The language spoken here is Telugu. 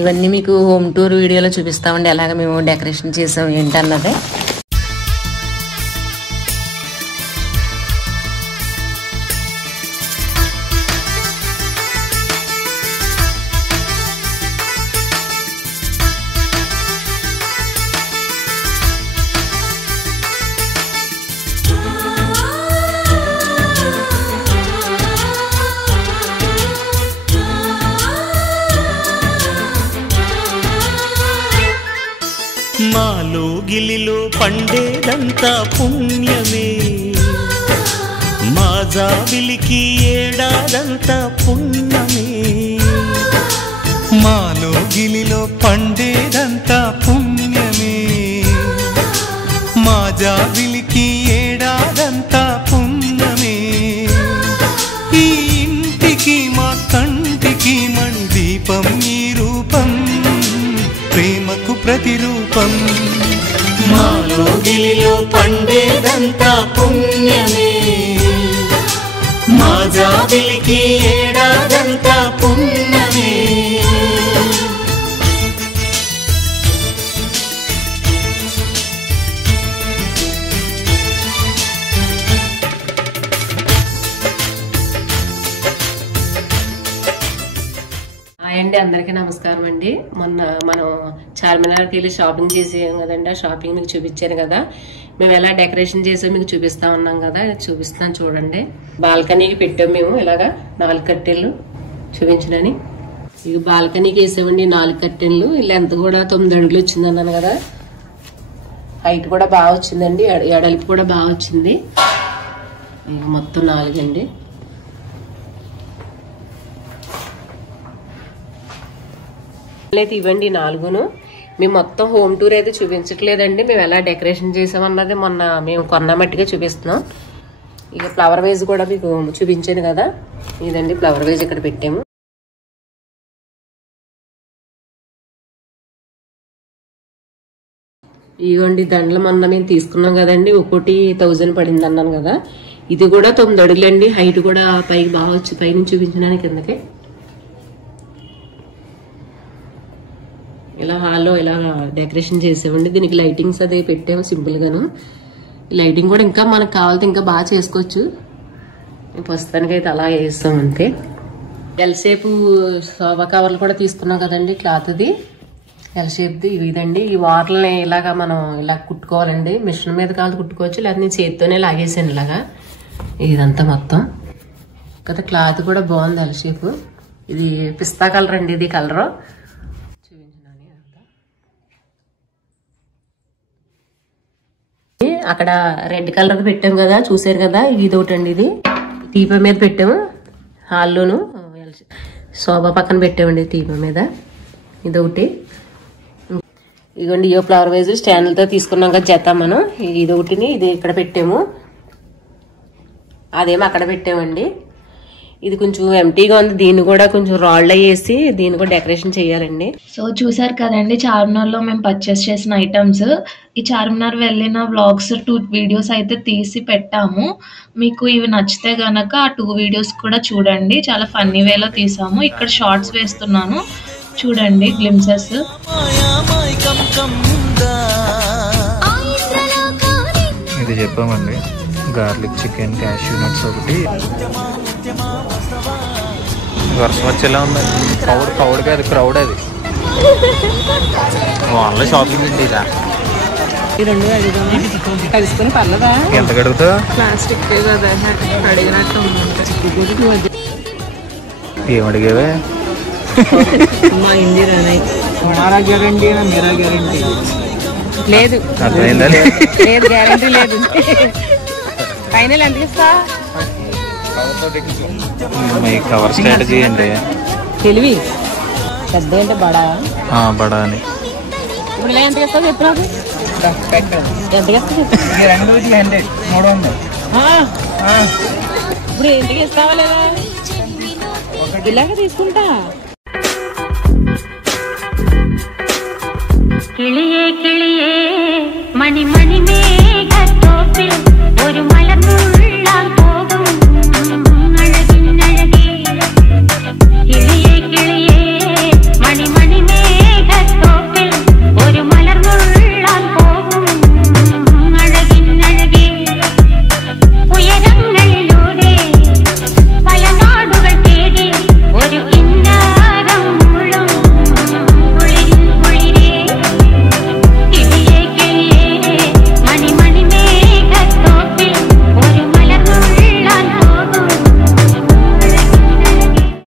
ఇవన్నీ మీకు హోమ్ టూర్ వీడియోలో చూపిస్తామండి, ఎలాగ మేము డెకరేషన్ చేసాం ఏంటన్నది. మాలో గిలిలో పండేదంతా పుణ్యమే, మా జాబిలికి ఏడాదంతా పుణ్యమే. మాలో గిలిలో పండేదంతా పుణ్యమే, మా జాబిలికి ఏడాదంతా పుణ్యమే. ఈ ఇంటికి మా కంటికి మణి దీపం ఈ రూపం, ప్రేమకు ప్రతిరూపం. మాలో గిలిలో పండేదంతా పుణ్యమే, మా జాబిలికి ఏడాదంతా పుణ్యమే. అండి అందరికీ నమస్కారం అండి. మొన్న మనం చార్మినార్కి వెళ్ళి షాపింగ్ చేసాం కదండి, ఆ షాపింగ్ మీకు చూపించాను కదా. మేము ఎలా డెకరేషన్ చేసాం మీకు చూపిస్తా ఉన్నాం కదా, చూపిస్తాను చూడండి. బాల్కనీకి పెట్టాం మేము ఇలాగా 4 కట్టెలు చూపించడని. ఇవి బాల్కనీకి వేసామండి 4 కట్టెలు. లెంత్ కూడా 9 అడుగులు వచ్చింది అన్నాను కదా, హైట్ కూడా బాగా వచ్చిందండి, ఎడల్పు కూడా బాగా వచ్చింది. మొత్తం 4 అండి. అయితే ఇవ్వండి 4. మేము మొత్తం హోమ్ టూర్ అయితే చూపించట్లేదండి, మేము ఎలా డెకరేషన్ చేసామన్నది మొన్న మేము కొన్న మట్టిగా చూపిస్తున్నాం. ఇక ఫ్లవర్ వేజ్ కూడా మీకు చూపించాను కదా, ఇదండి ఫ్లవర్ వేజ్ ఇక్కడ పెట్టాము. ఇవ్వండి దండలు మొన్న మేము తీసుకున్నాం కదండి, ఒక్కోటి 1000 పడింది అన్నాను కదా. ఇది కూడా 9 అడుగులండి, హైట్ కూడా పైకి బాగా వచ్చి పైనుంచి చూపించడానికి కిందకి. ఇలా హాల్లో ఇలా డెకరేషన్ చేసామండి. దీనికి లైటింగ్స్ అదే పెట్టాము సింపుల్ గాను. లైటింగ్ కూడా ఇంకా మనకు కావాలంటే ఇంకా బాగా చేసుకోవచ్చు. ప్రస్తుతానికి అయితే అలా వేస్తాం అంతే. ఎల్ షేప్ సోఫా కవర్లు కూడా తీసుకున్నాం కదండి, క్లాత్ది ఎల్ షేప్ది. ఇదండి ఈ వార్లని ఇలాగా మనం ఇలా కుట్టుకోవాలండి, మిషన్ మీద కాదు కుట్టుకోవచ్చు, లేకపోతే నేను చేతితోనే లాగేసాను ఇలాగా. ఇదంతా మొత్తం కదా. క్లాత్ కూడా బాగుంది ఎల్ షేప్. ఇది పిస్తా కలర్ అండి, ఇది కలరు అక్కడ రెడ్ కలర్ పెట్టాం కదా, చూసారు కదా. ఇది ఒకటి అండి, ఇది టీపా మీద పెట్టాము హాల్లోను, సోఫా పక్కన పెట్టామండి టీపా మీద. ఇదొకటి. ఇదిగోండి ఇయో ఫ్లవర్ వైజ్ స్టాండ్లతో తీసుకున్నాం కదా జత మనం. ఇది ఒకటిని ఇది ఇక్కడ పెట్టాము, అదేమో అక్కడ పెట్టామండి. ఇది కొంచెం ఎంటీగా ఉంది, దీన్ని కూడా కొంచెం రాళ్ళు వేసి దీన్ని కూడా డెకరేషన్ చేయాలండి. సో చూసారు కదండి చార్మినార్లో మేము పర్చేస్ చేసిన ఐటమ్స్. ఈ చార్మినార్ వెళ్ళిన వ్లాగ్స్ 2 వీడియోస్ అయితే తీసి పెట్టాము. మీకు ఇవి నచ్చితే గనక ఆ 2 వీడియోస్ కూడా చూడండి, చాలా ఫన్నీ వేలో తీసాము. ఇక్కడ షార్ట్స్ వేస్తున్నాను చూడండి, గ్లిమ్సెస్. ఇది చెప్పామండి, గార్లిక్ చికెన్, క్యాష్యూ నట్స్ ఒకటి. వర్షం వచ్చేలా ఉంది, క్రౌడ్ కాదు క్రౌడ్. అది ఆన్లైన్ షాపింగ్ అండి. ఇదా ఈ 2 కలుసుకొని పర్లేదా? ఎంత కడుగుతా? ప్లాస్టిక్ కదా అడిగినట్టు. ఏం అడిగేవే? మా హిందీ రానాయి గ్యారంటీ మీరా గ్యారంటీ లేదు, అర్థమైందా? లేదు గ్యారంటీ లేదు. ఫైనల్ ఎంత ఇస్తా? కవర్ స్ట్రాటజీ అండి, తెలివి పెద్ద అంటే బడా బడా అని. ఇప్పుడు ఇలా ఎంత ఇస్తావు చెప్పు నాకు. ఎంత ఇస్తావు? 200 300. ఇప్పుడు ఇంటికి ఇస్తావా లేదా? ఇలాగ తీసుకుంటా. കിളിയേ കിളിയേ മണി മണി മേഘത്തോപ്പിൽ ഒരു മലർന്നു